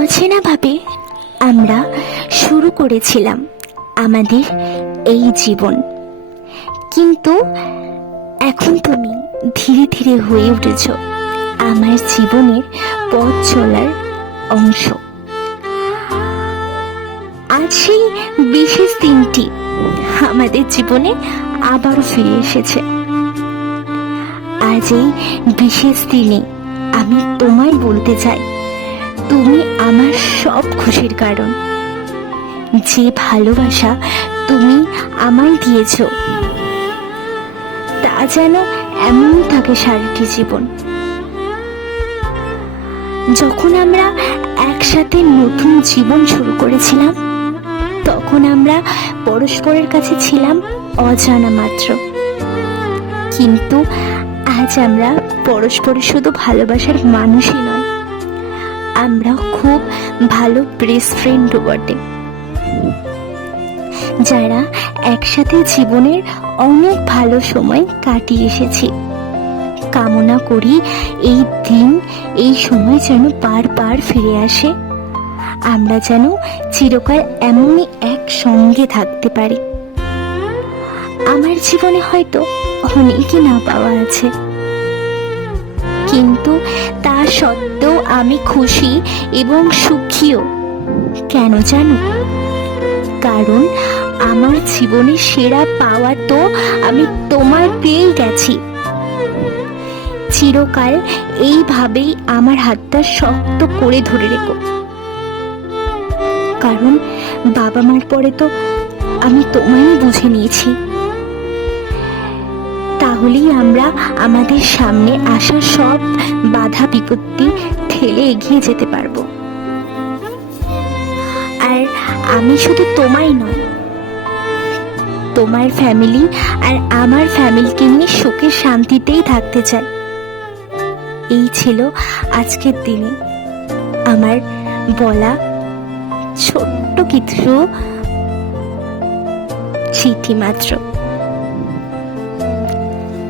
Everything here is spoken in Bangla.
অচেনাভাবে আমরা শুরু করেছিলাম আমাদের এই জীবন, কিন্তু এখন তুমি ধীরে ধীরে হয়ে উঠেছ আমার জীবনের পথ চলার অংশ। আজ সেই বিশেষ দিনটি আমাদের জীবনে আবারও ফিরে এসেছে। আজ এই বিশেষ দিনে আমি তোমায় বলতে চাই, তুমি আমার সব খুশির কারণ। যে ভালোবাসা তুমি আমায় দিয়েছ তা যেন এমনই থাকে সারাটি জীবন। যখন আমরা একসাথে নতুন জীবন শুরু করেছিলাম, তখন আমরা পরস্পরের কাছে ছিলাম অজানা মাত্র, কিন্তু আজ আমরা পরস্পরের শুধু ভালোবাসার মানুষই নয়, আমরা খুব ভালো বেস্ট ফ্রেন্ডও বটে, যারা একসাথে জীবনের অনেক ভালো সময় কাটিয়ে এসেছি। কামনা করি এই দিন, এই সময় যেন বারবার ফিরে আসে, আমরা যেন চিরকাল এমনই একসঙ্গে থাকতে পারি। আমার জীবনে হয়তো অনেকই না পাওয়া আছে, কিন্তু তা সত্ত্বেও আমি খুশি এবং সুখীও। কেন জানো? কারণ আমার জীবনে সেরা পাওয়া তো আমি তোমায় পেয়ে গেছি। চিরকাল এইভাবেই আমার হাতটা শক্ত করে ধরে রেখো, কারণ বাবা মার পরে তো আমি তোমায় বুঝে নিয়েছি। তাহলেই আমরা আমাদের সামনে আসা সব বাধা বিপত্তি ঠেলে এগিয়ে যেতে পারবো। আর আমি শুধু তোমায় নয়, তোমার ফ্যামিলি আর আমার ফ্যামিলিকে নিয়ে সুখে শান্তিতেই থাকতে চাই। এই ছিল আজকের দিনে আমার বলা ছোট্ট কিছু চিঠি মাত্র।